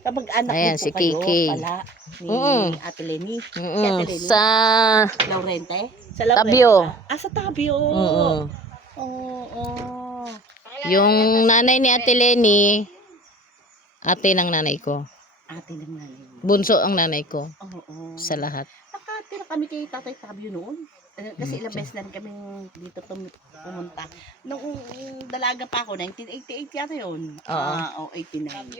Kamag-anak din Ayan, po si kayo Kiki. pala ni Ate Lenny. Si Ate Lenny? Sa Laurente? Sa Laurente Tabio. ba? Sa Tabio. Oo. Yung nanay ni Ate Lenny, ate ng nanay ko. Ate ng nanay mo. Bunso ang nanay ko Oo. sa lahat. Nakatira kami kay Tatay Tabio noon. Kasi ilang beses na rin kami dito pumunta. Nung dalaga pa ako, 1988 yata yun. Oo. 89.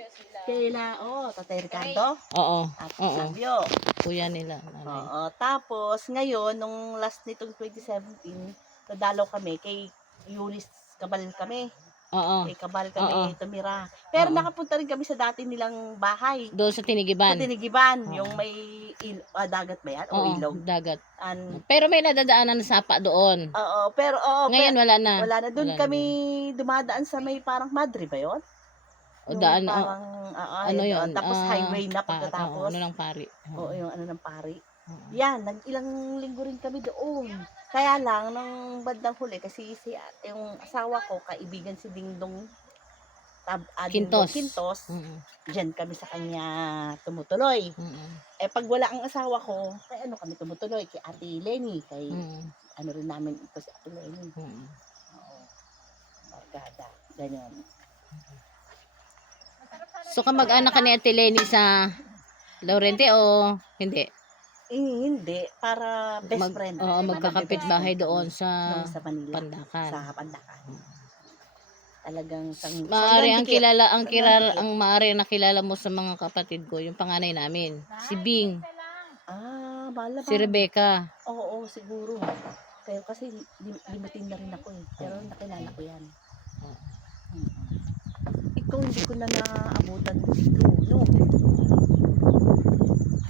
Kaila, Tatay Ricardo. Oo. At Oo. Tabio. Kuya nila, nanay. Tapos, ngayon, nung last nitong 2017, nadalaw kami kay Eunice Cabal kami. Oo. Kay Cabal kami tumira. Pero nakapunta rin kami sa dati nilang bahay. Doon sa Tinigiban. Sa Tinigiban, yung may dagat ba yan? O ilog? Dagat. Pero may nadadaanan na sapa doon. Pero Ngayon wala na. wala na. Doon kami dumadaan sa may parang Madre ba yun? O Yung daan, parang, ano yun, yun? tapos highway na pagkatapos. Ano ng pari. Oo, yung ano ng pari. Yan, ilang linggo rin kami doon. Kaya lang, nung bandang huli, kasi yung asawa ko, kaibigan si Dingdong Quintos. Diyan kami sa kanya tumutuloy. Pag wala ang asawa ko, kay ano kami tumutuloy? Kay Ate Lenny, kay ano rin namin ito si Ate Lenny. Oo. Barkada. Ganyan. So kamag-anak ka ni Ate Lenny sa Laurente o hindi? Hindi, para best friend. Magkakapit bahay doon sa Manila. Pandakan. Sa Pandakan. Talagang maari ang maari nakilala mo sa mga kapatid ko, yung panganay namin, si Bing. Bala ba? Si Rebecca. Oo, siguro. Pero kasi limutin na rin ako eh. Pero nakilala ko yan. Ikaw hindi ko na naabutan dito, no?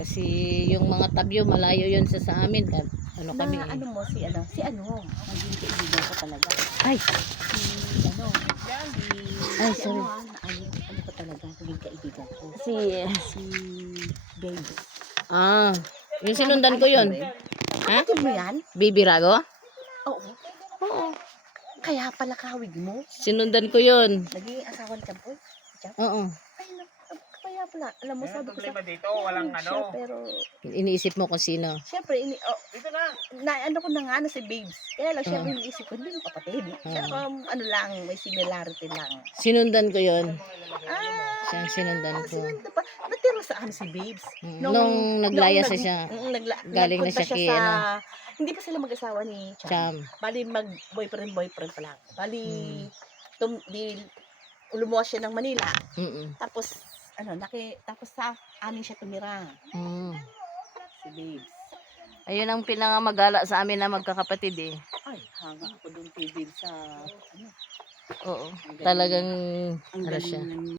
Kasi yung mga Tabyo malayo yun sa amin. Ano kami eh. Ano mo si ano? Naging kaibigan ko talaga. Ay, sorry. Ano ko talaga, naging kaibigan ko. Si Babe. Yung sinundan ko yun. Ha? Kapatid mo yan? Baby Rago? Oo. Kaya pala kawig mo? Sinundan ko yun. Naging asawa ni Champoy? Oo. Kaya pala, alam mo, sabi ko sa dito, walang ano. pero Iniisip mo kung sino. syempre, dito ano ko na nga na si Babes. Kaya lang, syempre, iniisip ko, hindi mo kapatid. Pero ano lang, may similarity lang. Sinundan ko yun. Siyang sinundan ko. Sinundan pa. Natira sa akin si Babes. Nung naglaya siya, galing na siya kay hindi pa sila mag-asawa ni Cham. Bali, mag-boyfriend pa lang. Bali, lumuwas siya ng Manila. Tapos, tapos sa amin siya tumira. Si Babes. Ayun ang pinangamagala sa amin na magkakapatid eh. Ay, hanga ako doon kay Babes sa Oo, talagang ano siya.